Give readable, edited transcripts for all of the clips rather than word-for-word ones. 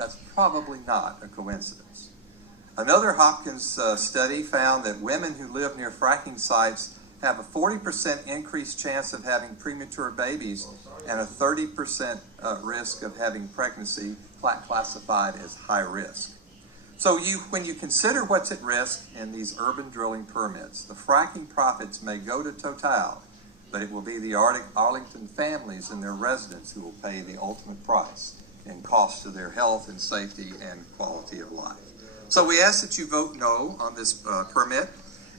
That's probably not a coincidence. Another Hopkins study found that women who live near fracking sites have a 40% increased chance of having premature babies and a 30% risk of having pregnancy classified as high risk. So when you consider what's at risk in these urban drilling permits, the fracking profits may go to Total, but it will be the Arlington families and their residents who will pay the ultimate price in cost to their health and safety and quality of life. So we ask that you vote no on this permit.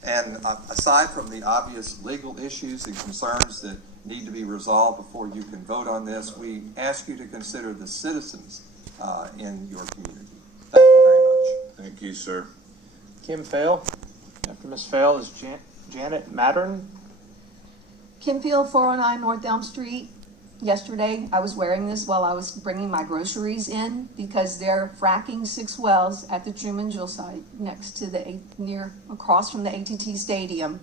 And aside from the obvious legal issues and concerns that need to be resolved before you can vote on this, we ask you to consider the citizens in your community. Thank you very much. Thank you, sir. Kim Feil. After Ms. Feil is Janet Mattern. Kim Feil, 409 North Elm Street. Yesterday, I was wearing this while I was bringing my groceries in because they're fracking 6 wells at the Truman Drill site next to across from the AT&T Stadium.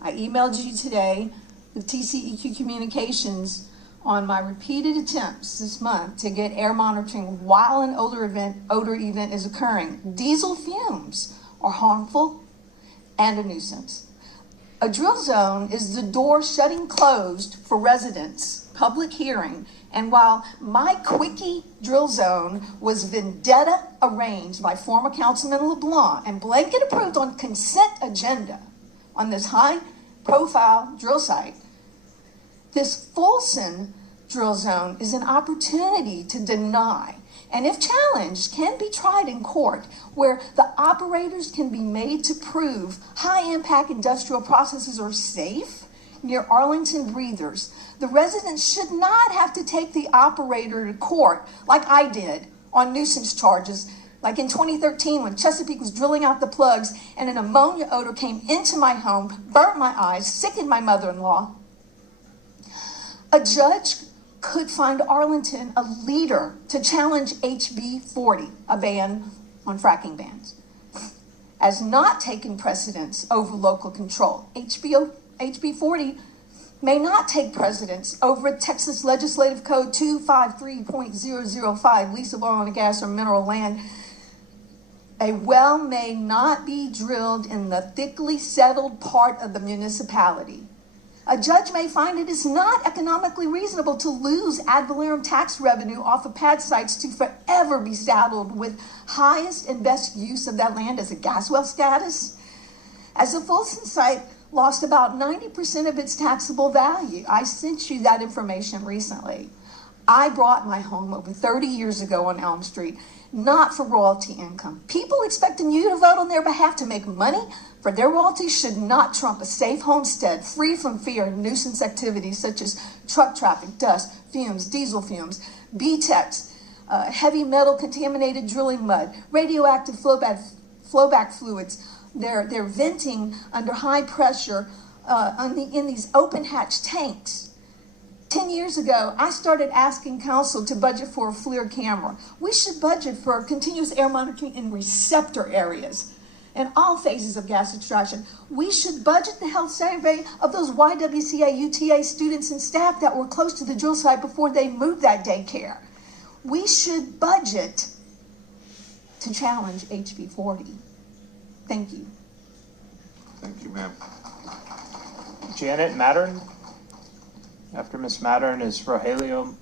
I emailed you today with TCEQ Communications on my repeated attempts this month to get air monitoring while an odor event is occurring. Diesel fumes are harmful and a nuisance. A drill zone is the door shutting closed for residents. Public hearing, and while my quickie drill zone was vendetta arranged by former Councilman LeBlanc and blanket approved on consent agenda on this high profile drill site, this Folsom drill zone is an opportunity to deny, and if challenged, can be tried in court where the operators can be made to prove high impact industrial processes are safe near Arlington breathers. The residents should not have to take the operator to court like I did on nuisance charges, like in 2013 when Chesapeake was drilling out the plugs and an ammonia odor came into my home, burnt my eyes, sickened my mother-in-law. A judge could find Arlington a leader to challenge HB40, a ban on fracking bans, as not taking precedence over local control. HB40 may not take precedence over Texas Legislative Code 253.005, lease of oil and gas or mineral land. A well may not be drilled in the thickly settled part of the municipality. A judge may find it is not economically reasonable to lose ad valorem tax revenue off of pad sites to forever be saddled with highest and best use of that land as a gas well status. As the Folsom site lost about 90% of its taxable value. I sent you that information recently. I bought my home over 30 years ago on Elm Street, not for royalty income. People expecting you to vote on their behalf to make money for their royalties should not trump a safe homestead free from fear and nuisance activities such as truck traffic, dust, fumes, diesel fumes, BTEX, heavy metal contaminated drilling mud, radioactive flowback fluids. They're venting under high pressure in these open hatch tanks. 10 years ago, I started asking council to budget for a FLIR camera. We should budget for continuous air monitoring in receptor areas in all phases of gas extraction. We should budget the health survey of those YWCA, UTA students and staff that were close to the drill site before they moved that daycare. We should budget to challenge HB40. Thank you. Thank you, ma'am. Janet Mattern. After Ms. Mattern is Rogelio